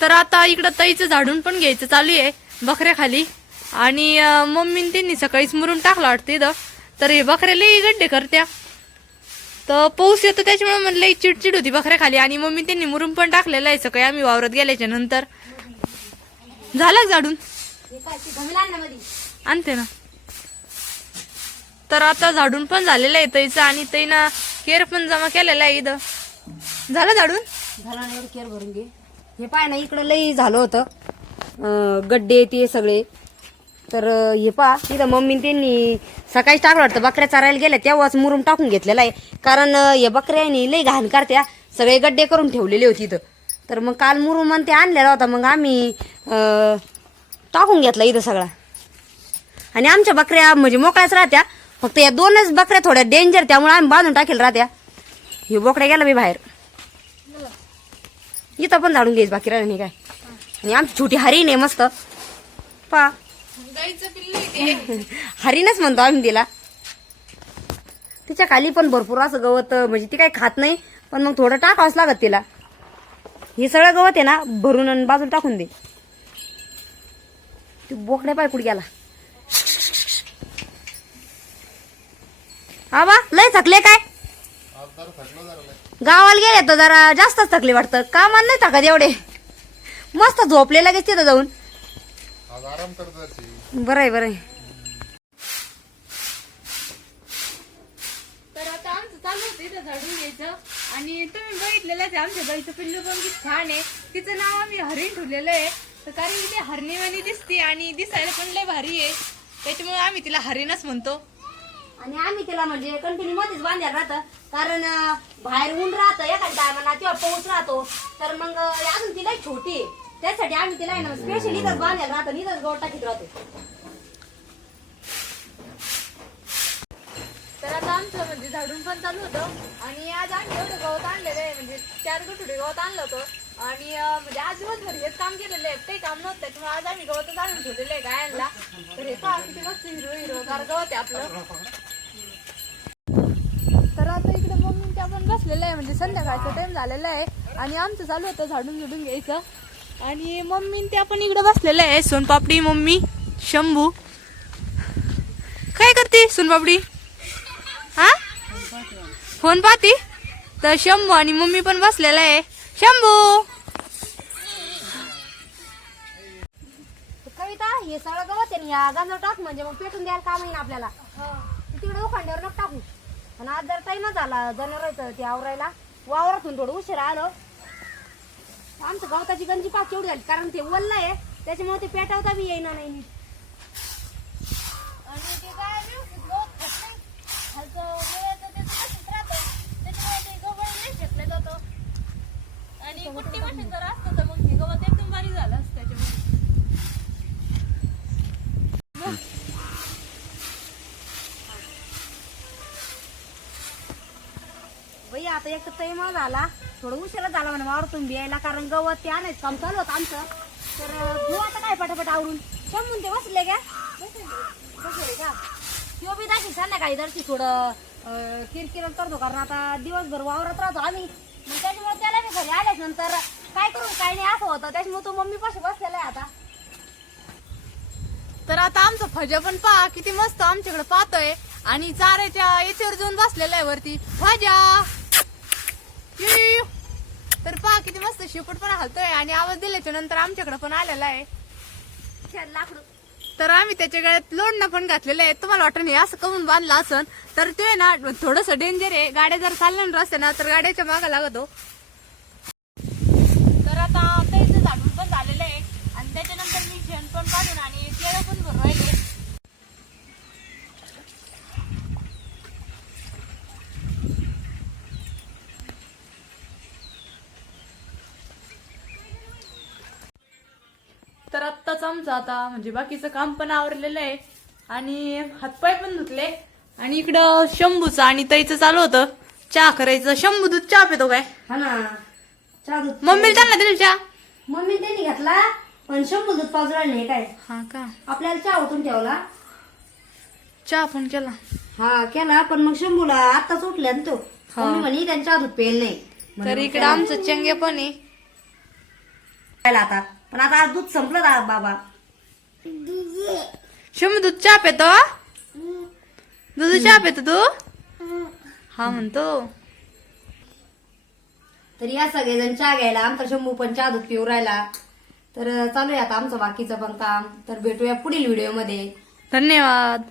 तर आता इकडं तईचं झाडून पण घ्यायचं चालू आहे बकऱ्याखाली. आणि मम्मीन त्यांनी सकाळीच मुरून टाकला वाटतं इथं. तर हे बकऱ्या लई गड्डे करत्या. तर पाऊस येतो त्याच्यामुळे म्हणलं लई चिडचिड होती बकऱ्याखाली. आणि मम्मी त्यांनी मुरून पण टाकलेलं आहे सकाळी आम्ही वावरत गेल्याच्यानंतर. झालं झाडून? आणते ना. तर आता झाडून पण झालेलं आहे तईचं. आणि तईना केर पण जमा केलेला आहे इथं. झालं झाडून? झाला केअर भरून घे. हे पाय ना इकडं लई झालं होतं. गड्डे ते सगळे. तर हे पा तिथं मम्मी त्यांनी सकाळीच टाकलं वाटतं बकऱ्या चारायला गेल्या तेव्हाच मुरुम टाकून घेतलेला आहे. कारण या बकऱ्यानी लई घाण करत्या सगळे गड्डे करून ठेवलेले होते इथं. तर मग काल मुरुम ते आणलेला होता मग आम्ही टाकून घेतला इथं सगळा. आणि आमच्या बकऱ्या म्हणजे मोकळ्याच राहत्या फक्त या दोनच बकऱ्या थोड्या डेंजर त्यामुळे आम्ही बांधून टाकेल राहत्या. हे बोकड्या गेला मी बाहेर. इथं पण झाडून घ्यायच बाकी राहिलं नाही काय. आणि आमची छोटी हरिण आहे मस्त. पा. गाईचं म्हणतो आम्ही तिला. तिच्या खाली पण भरपूर असं गवत म्हणजे ती काही खात नाही पण मग थोडं टाकावंच लागत तिला. हे सगळं गवत आहे ना भरून आणि बाजूला टाकून दे. तू बोकड्या पाय कुठे गेला. आवा लय थकले काय? गावाला गेले तर जरा जास्तच थकले वाटतं. कामाला नाही थकत एवढे. मस्त झोपले लगेच तिथं जाऊन. आराम बरं आहे बरं आहे. तर आता आमचं चालू होतं इथं झाडून घ्यायचं. आणि तुम्ही बघितलेलं आहे आमच्या बाईचं पिल्लू पण किती छान आहे. तिचं नाव आम्ही हरिण ठेवलेलं आहे. तर कारण की ती हरणीवाणी दिसते आणि दिसायला पण लय भारी आहे. त्याच्यामुळे आम्ही तिला हरिणच म्हणतो. आणि आम्ही तिला म्हणजे कंटिन्यू मध्येच बांधायला राहतं. कारण अं, बाहेर ऊन राहतं एखाद्या टायमाला किंवा पाऊस राहतो तर मग अं, अजून तिला छोटी आहे. त्यासाठी आम्ही तिला आहे ना स्पेशल इथंच बांधायला राहतो आणि इथंच गवत टाकीत राहतो. तर आता आमचं म्हणजे झाडून पण चालू होतं. आणि आज आम्ही एवढं गवत आणलेलं आहे म्हणजे चार गुठुडे गवत आणलं होतं. आणि अं, म्हणजे आज दिवसभर हेच काम केलेलं आहे काही काम नव्हतं. त्याच्यामुळे आज आम्ही गवत आणून ठेवलेलं आहे गायांना. तर हे पहा किती मस्त हिरो हिरो गवत आहे आपलं तर आता इकडे मम्मी त्या पण बसलेलं आहे म्हणजे संध्याकाळचा टाइम झालेला आहे. आणि आमचं चालू होतं झाडून झुडून घ्यायचं. आणि मम्मी त्या पण इकडे बसलेलं आहे सोनपापडी मम्मी शंभू. काय करते सोनपापडी? हा? फोन पाहते तर शंभू आणि मम्मी पण बसलेला आहे. शंभू! कविता हे सगळं गवत आहे ना या गांजर टाक म्हणजे मग पेटून द्यायला काम येईल आपल्याला. तिकडे उखांड्यावर नको टाकू. आणि आज जर टाइम झाला जनावरांचं ते आवरायला वावरातून थोडं उशीर आलो आमचं गवताची गंजी पाच एवढी झाली कारण ते वल्ल आहे त्याच्यामुळे ते पेटवता बी येईना नाही नीट. आणि ते काय व्यवस्थित गवत खात नाही. खालचं गवत ते तसंच राहतं. त्याच्यामुळे ते गवत नाही फेकलं जातं. आणि कुट्टी मशीन जर असतं तर मग हे गवत एकदम भारी झालं असतं आता एक तर टाइम झाला. थोडं उशिरा झाला म्हणा वावरातून बियायला कारण गवत ते आणायचं काम चालू होतं आमचं. तर अं, घेऊ आता काय पटापट आवरून? शंभून ते बसले का? बसले का? किंवा बी दाखी संध्याकाळी दर्शी थोडं किरकिर करतो कारण आता दिवसभर वावरत राहतो आम्ही. मग त्याच्यामुळे त्याला मी घरी आल्याच नंतर काय करू काय नाही असं होतं. त्याच्यामुळे तो मम्मी पाशी बसलेला आहे आता. तर आता आमचं फजा पण पहा किती मस्त आमच्याकडे पाहतोय. आणि चाऱ्याच्या याच्यावर जाऊन बसलेला आहे वरती. फजा! तर पहा किती मस्त शेपूट पण हलतोय आणि आवाज दिल्याच्या नंतर आमच्याकडे पण आलेला आहे. छान लाकडं. तर आम्ही त्याच्या गळ्यात लोणनं पण घातलेलं आहे. तुम्हाला वाटत नाही असं कमून बांधलं असन? तर ते ना थोडस डेंजर आहे. गाड्या जर चालल्या ना रस्त्यानं तर गाड्याच्या मागा लागतो. तर आता त्याचं झाडून पण झालेलं आहे. आणि त्याच्यानंतर मी शेण पण काढून आणि केळं पण भरून राहिले. तर आत्ताच आमचं आता म्हणजे बाकीचं काम पण आवरलेलं आहे. आणि हातपाय पण धुतले. आणि इकडं शंभूचं आणि तईचं चालू होतं. चहा करायचं. शंभू दूध चहा पितो काय? हा ना. चहा दूध मम्मीला त्यांना दिली चहा? मम्मी त्यांनी घातला पण शंभू दूध पाजून नाही काय? हा का? आपल्याला चहा ओतून ठेवला. चहा पण केला. हा केला पण मग शंभूला आत्ताच उठल्या ना तो. मम्मी म्हणे त्यांच्या दूध पेल नाही. तर इकडं आमचं चंगे पण आहे. आता. पण आता आज दूध संपलं दा- बाबा. शंभू दूध चहा पितो? दूध चहा पितो तू? हा म्हणतो. तर या सगळेजण चहा घ्यायला. आमचा शंभू पण चहा दूध पिऊ राहिला. तर चालू आहे आता आमचं बाकीचं पण काम. तर भेटूया पुढील व्हिडिओमध्ये. धन्यवाद.